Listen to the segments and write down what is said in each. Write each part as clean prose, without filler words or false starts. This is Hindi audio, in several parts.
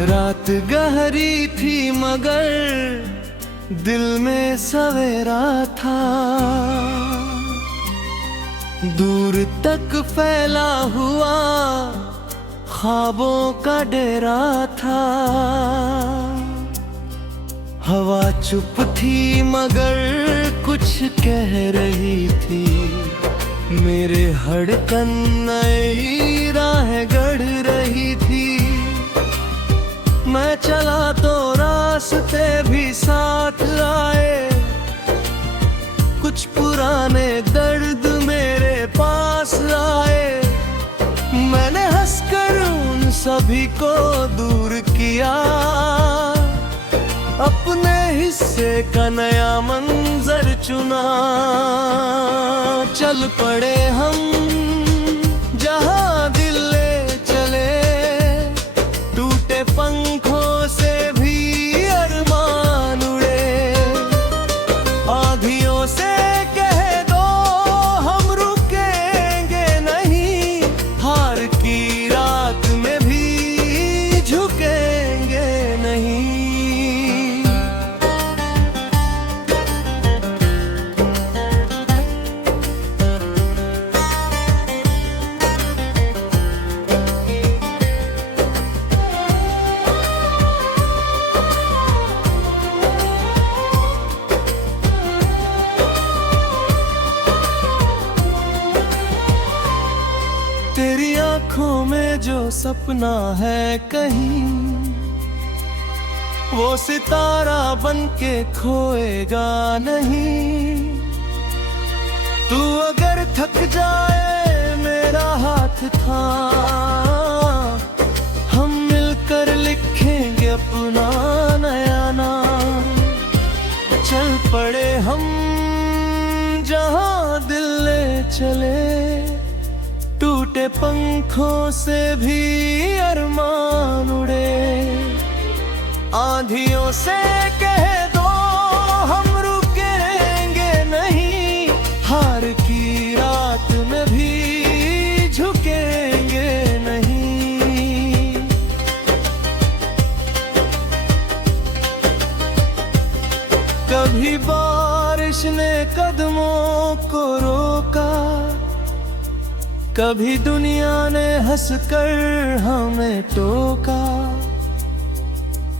रात गहरी थी मगर दिल में सवेरा था। दूर तक फैला हुआ ख्वाबों का डेरा था। हवा चुप थी मगर कुछ कह रही थी। मेरे धड़कन नई राह गढ़ रही थी। मैं चला तो रास्ते भी साथ आए। कुछ पुराने दर्द मेरे पास आए। मैंने हंसकर उन सभी को दूर किया। अपने हिस्से का नया मंजर चुना। चल पड़े हम जहां दिल ले चले। टूटे पंखों से भी अरमान उड़े। आँधियों से कह दो हम रुकेंगे नहीं। हार की रात में भी झुकेंगे नहीं। तेरी आँखों में जो सपना है कहीं, वो सितारा बन के खोएगा नहीं। तू अगर थक जाए मेरा हाथ था। हम मिलकर लिखेंगे अपना नया नाम। चल पड़े हम जहां दिल ले चले। टूटे पंखों से भी अरमान उड़े। आँधियों से कह दो हम रुकेंगे नहीं। हार की रात में भी झुकेंगे नहीं। कभी बारिश ने कदमों को रोका। कभी दुनिया ने हंसकर हमें टोका।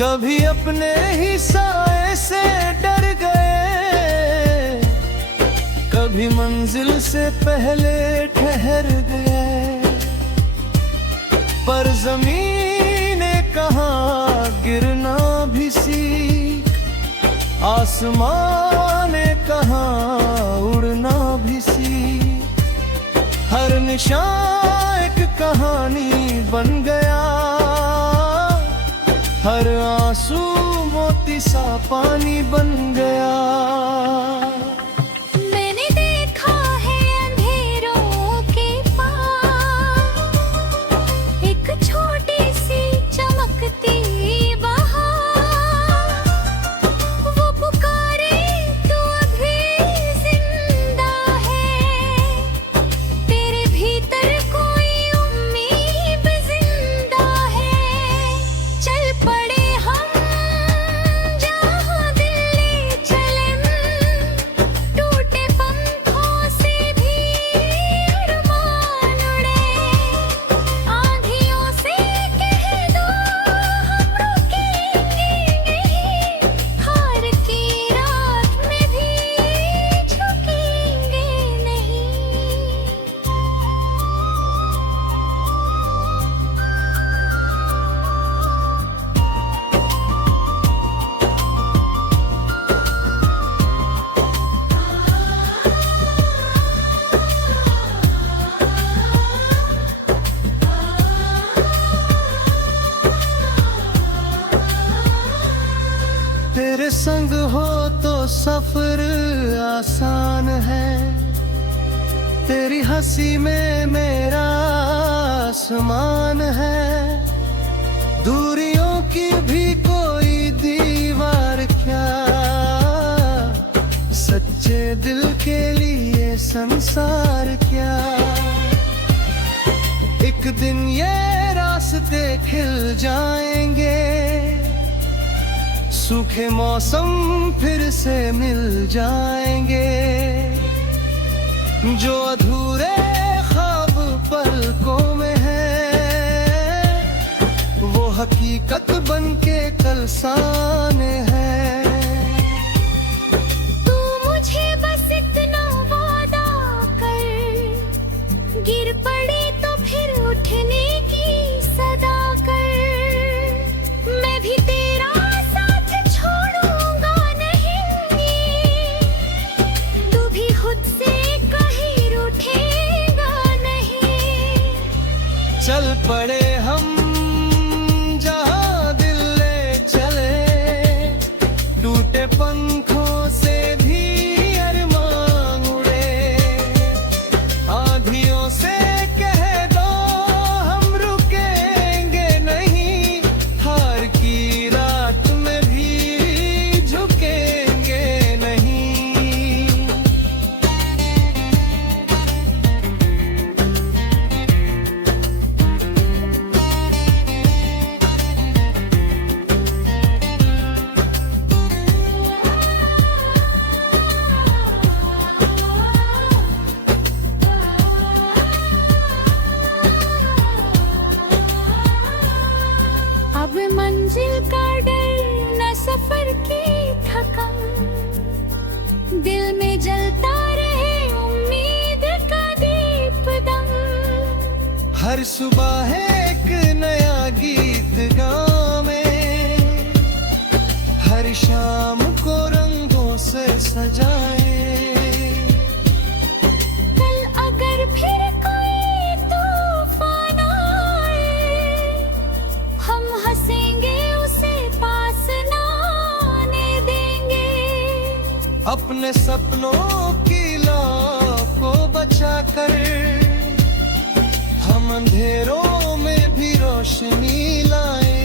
कभी अपने ही साए से डर गए। कभी मंजिल से पहले ठहर गए। पर ज़मीन ने कहा गिरना भी सीख। आसमान ने कहा उड़ना भी सीख। हर निशान एक कहानी बन गया। हर आंसू मोती सा पानी बन गया। मैंने देखा है अंधेरों के पार एक छोटी सी चमकती बहार। वो पुकारे तू अभी जिंदा है। तेरे भीतर कोई उम्मीद जिंदा है। चल पड़े हम जहां दिल ले चले। टूटे पंखों से भी अरमान उड़े। आँधियों से कह दो हम रुकेंगे नहीं। हार की रात में भी झुकेंगे नहीं। तेरे संग हो तो सफर आसान है। तेरी हंसी में मेरा आसमान है। दूरियों की भी कोई दीवार क्या। सच्चे दिल के लिए संसार क्या। एक दिन ये रास्ते खिल जाएंगे। अनोखे मौसम फिर से मिल जाएंगे, जो अधूरे ख्वाब पलकों में है वो हकीकत बनके कल सामने है। तू मुझे बस इतना वादा कर, गिर पड़ी तो फिर उठने की सदा कर। मैं भी तेरा साथ छोड़ूंगा नहीं, तू भी खुद से कहीं रूठेगा नहीं। चल पड़े हम जहां दिल ले चले, टूटे पंखों से भी अरमान उड़े। आंधियों से कह दो हम रुकेंगे नहीं, हार की रात में भी झुकेंगे नहीं। अब मंजिल का डर न सफर की थकन, दिल में जलता रहे उम्मीद का दीपदम। हर सुबह है एक नया गीत गावे, हर शाम को रंगों से सजाए। कल अगर फिर कोई तूफान आए, हम हंसेंगे उसे पास ना आने देंगे। अपने सपनों की लौ को बचा कर हम अंधेरों में भी रोशनी लाए।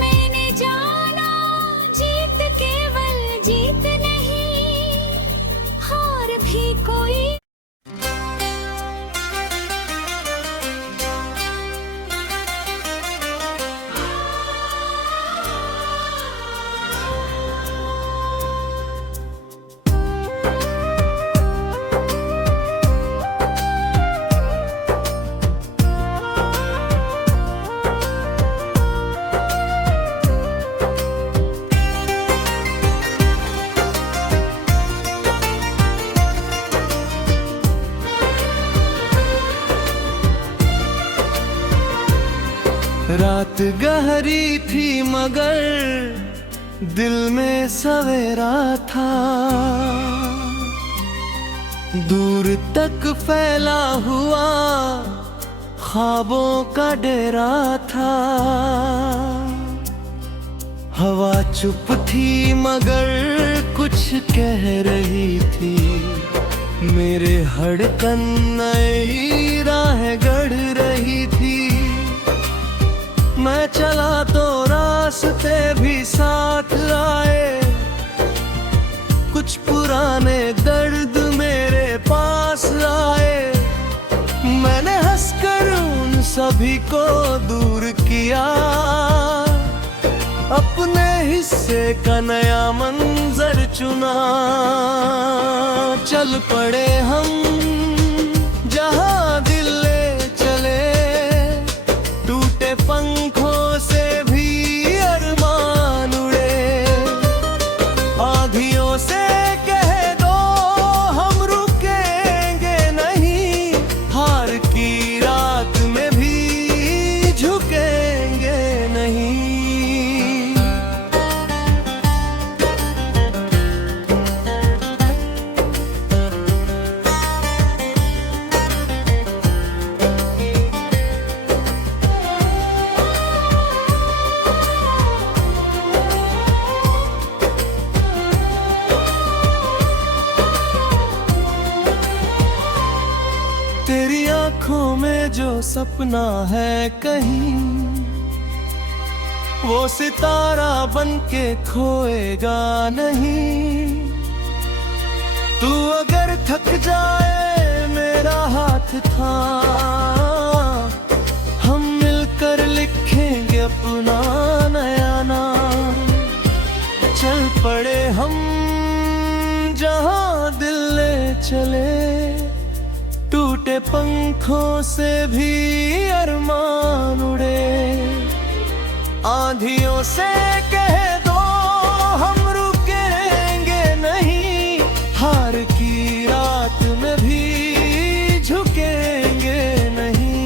मैंने जाना जीत केवल जीत नहीं, हार भी कोई। रात गहरी थी मगर दिल में सवेरा था, दूर तक फैला हुआ ख्वाबों का डेरा था। हवा चुप थी मगर कुछ कह रही थी, मेरे धड़कन नई राह गढ़ रही थी। मैं चला तो रास्ते भी साथ आए, कुछ पुराने दर्द मेरे पास आए। मैंने हंसकर उन सभी को दूर किया, अपने हिस्से का नया मंजर चुना। चल पड़े हम जहां दिल ले चले, टूटे पंखों से भी अरमान उड़े। आंधियों से कह दो हम रुकेंगे नहीं, हार की रात में भी झुकेंगे नहीं। तेरी आंखों में जो सपना है कहीं, वो सितारा बनके खोएगा नहीं। तू अगर थक जाए मेरा हाथ था, हम मिलकर लिखेंगे अपना नया नाम। टूटे पंखों से भी अरमान उड़े। आंधियों से कह दो हम रुकेंगे नहीं, हार की रात में भी झुकेंगे नहीं।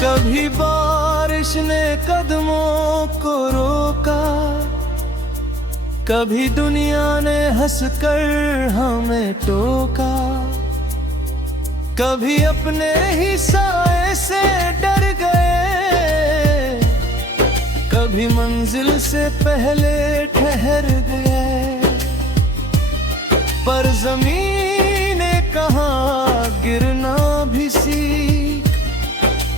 कभी बारिश ने कदमों को रोका, कभी दुनिया ने हंसकर हमें टोका। कभी अपने ही साए से डर गए, कभी मंजिल से पहले ठहर गए। पर ज़मीन ने कहाँ गिरना भी सीख,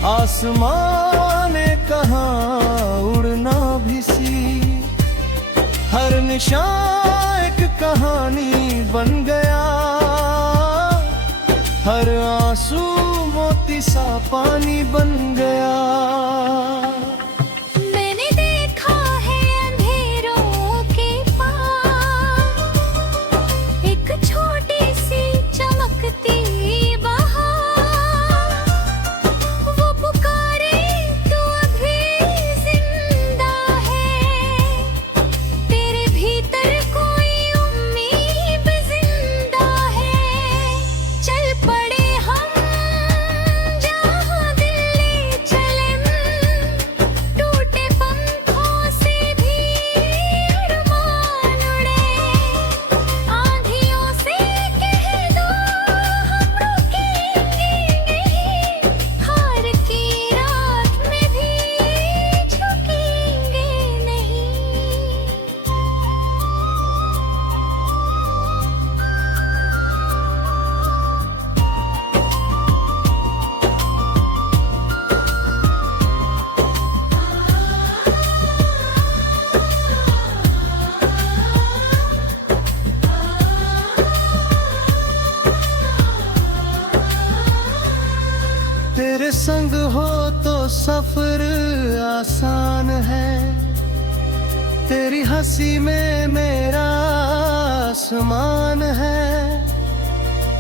आसमान ने कहाँ उड़ना भी सीख। हर निशान एक कहानी बन गया, हर आंसू मोती सा पानी बन गया। मैंने देखा है अंधेरों के पार एक छोटी सी चमकती बहार। वो पुकारे तू अभी जिंदा है, तेरे भीतर कोई उम्मीद जिंदा है। चल पड़े हम जहाँ दिल ले चले, टूटे पंखों से भी अरमान उड़े। आंधियों से कह दो हम रुकेंगे नहीं, हार की रात में भी झुकेंगे नहीं। तेरे संग हो तो सफर आसान है, तेरी हंसी में मेरा आसमान है।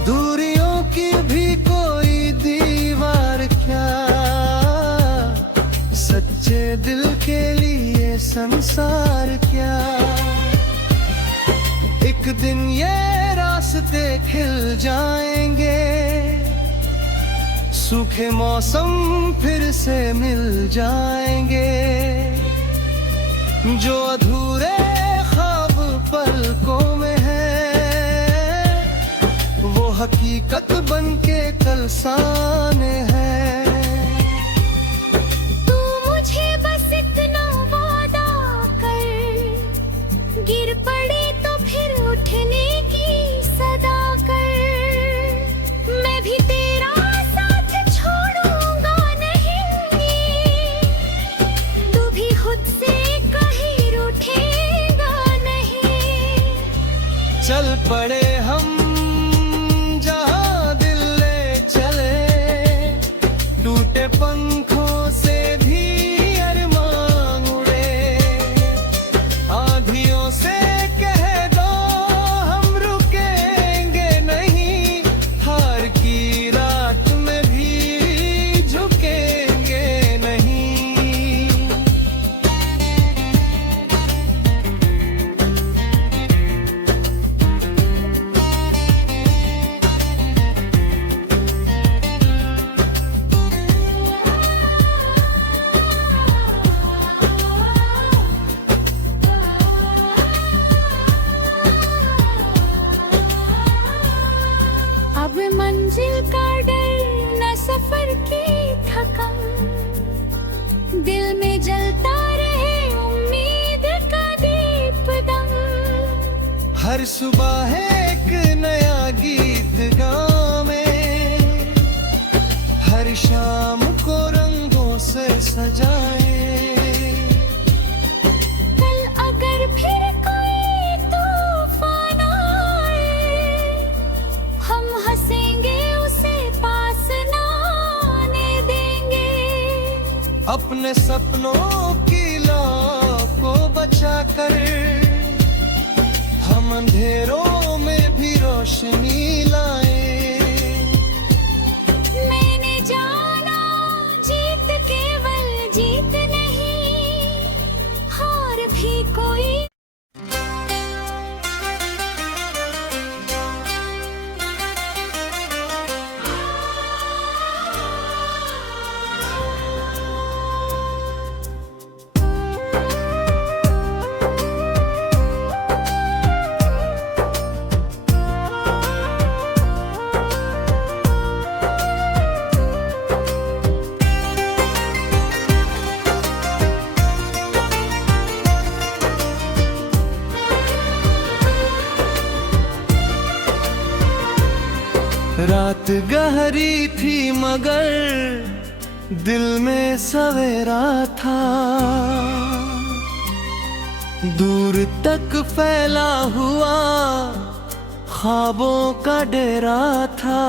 दूरियों की भी कोई दीवार क्या, सच्चे दिल के लिए संसार क्या। एक दिन ये रास्ते खिल जाएंगे, सूखे मौसम फिर से मिल जाएंगे। जो अधूरे ख्वाब पलकों में है, वो हकीकत बनके कल सामने है। तू मुझे बस इतना वादा कर, गिर पड़े तो फिर उठने की सदा कर। मैं भी तेरा साथ छोड़ूंगा नहीं, तू भी खुद से कहीं रूठेगा नहीं। चल पड़े हम जहाँ दिल ले चले, टूटे पंखों से भी अरमान उड़े। आंधियों से कह दो हम रुकेंगे नहीं, हार की रात में भी झुकेंगे नहीं। अब मंजिल का डर न सफर की थकन, दिल में जलता रहे उम्मीद का दीपदम। हर सुबह है एक नया गीत गावे, हर शाम को रंगों से सजाए। कल अगर फिर कोई तूफान आए, हम हंसेंगे उसे पास ना आने देंगे। अपने सपनों की लौ को बचा कर रात गहरी थी मगर दिल में सवेरा था, दूर तक फैला हुआ ख्वाबों का डेरा था।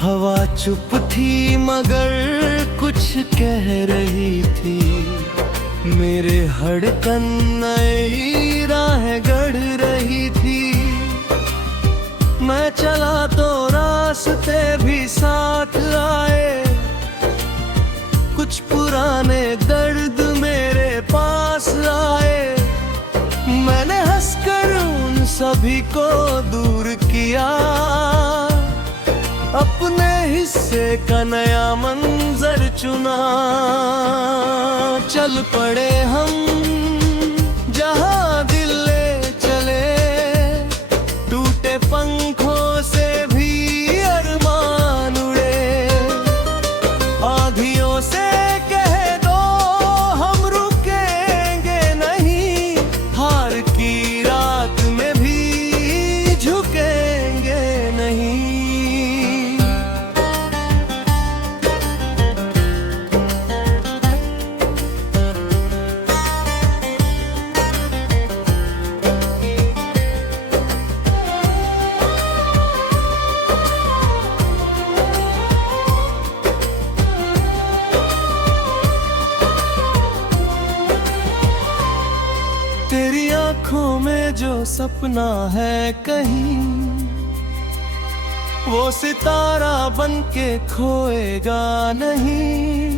हवा चुप थी मगर कुछ कह रही थी, मेरे धड़कन नई राह गढ़ रही थी। मैं चला तो रास्ते भी साथ आए, कुछ पुराने दर्द मेरे पास आए। मैंने हंसकर उन सभी को दूर किया, अपने हिस्से का नया मंजर चुना। चल पड़े हम जहां दिल ले चले, टूटे पंखों से भी अरमान उड़े। आँधियों से कह दो हम रुकेंगे नहीं, हार की रात में भी झुकेंगे नहीं। तेरी आंखों में जो सपना है कहीं, वो सितारा बन के खोएगा नहीं।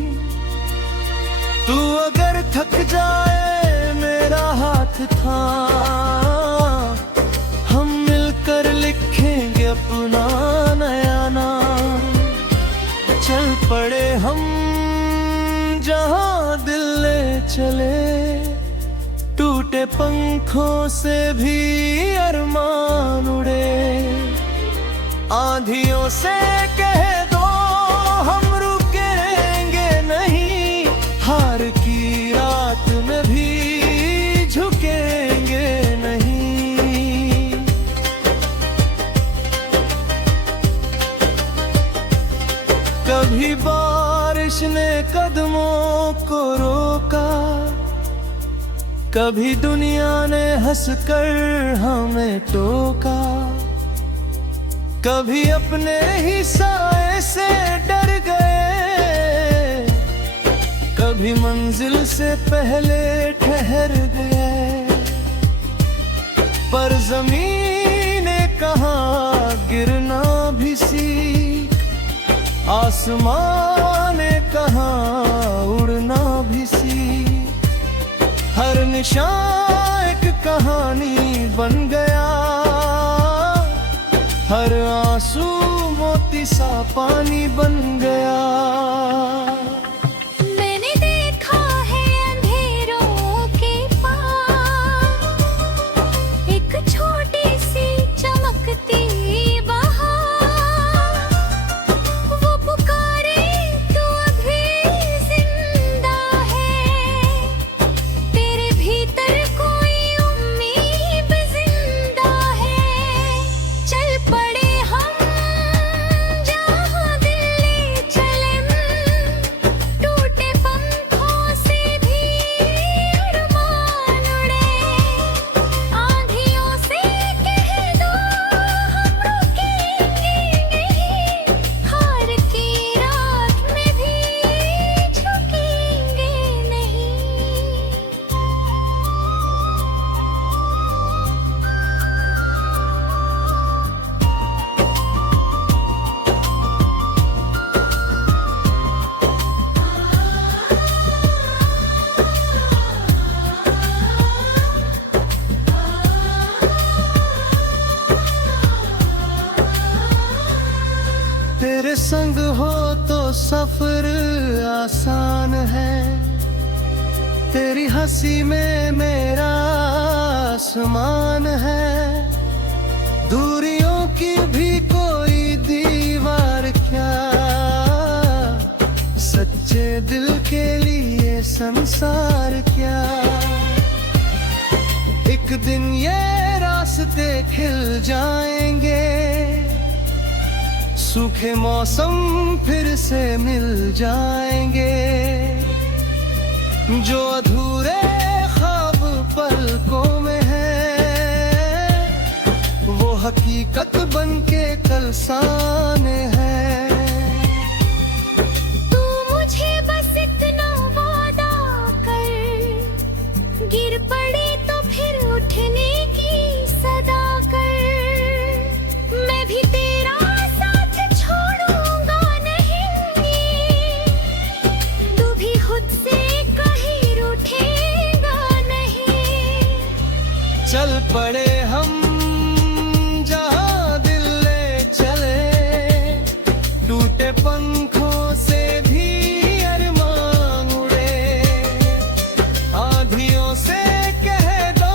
तू अगर थक जाए मेरा हाथ था, हम मिलकर लिखेंगे अपना नया नाम। चल पड़े हम जहां दिल ले चले, टूटे पंखों से भी अरमान उड़े। आँधियों से कह दो हम रुकेंगे नहीं, हार की रात में भी झुकेंगे नहीं। कभी बारिश ने कदमों को रोका, कभी दुनिया ने हंसकर हमें टोका। कभी अपने ही साए से डर गए, कभी मंजिल से पहले ठहर गए। पर ज़मीन ने कहाँ गिरना भी सीख, आसमान ने कहाँ उड़ना भी सीख। हर निशान एक कहानी बन गया, हर आंसू मोती सा पानी बन गया। मैंने देखा है अंधेरों के पार एक छोटी सी चमकती बहार। वो पुकारे तू अभी जिंदा है, तेरे भीतर कोई उम्मीद जिंदा है। चल पड़े हम जहां दिल ले चले, टूटे पंखों से भी अरमान उड़े। आँधियों से कह दो हम रुकेंगे नहीं, हार की रात में भी झुकेंगे नहीं। तेरे संग हो तो सफर आसान है, तेरी हंसी में मेरा आसमान है। दूरियों की भी कोई दीवार क्या, सच्चे दिल के लिए संसार क्या। एक दिन ये रास्ते खिल जाएंगे, सूखे मौसम फिर से मिल जाएंगे, जो अधूरे ख्वाब पलकों में है वो हकीकत बनके कल सामने है। तू मुझे बस इतना वादा कर, गिर पड़ी तो फिर उठने की सदा कर। मैं भी तेरा साथ छोड़ूंगा नहीं, तू भी खुद से कहीं रूठेगा नहीं। चल पड़े हम जहां दिल ले चले, टूटे पंखों से भी अरमान उड़े। आंधियों से कह दो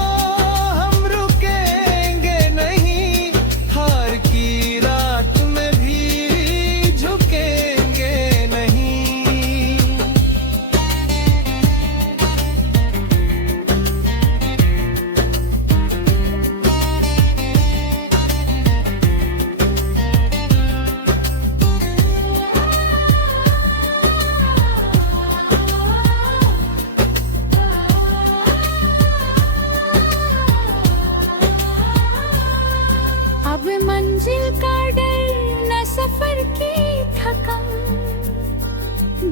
हम रुकेंगे नहीं, हार की रात में भी झुकेंगे नहीं। अब मंजिल का डर न सफर की थकन,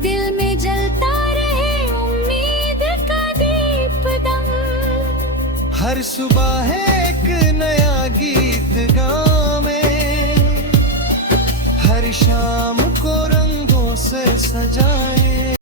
दिल में जलता रहे उम्मीद का दीपदम। हर सुबह है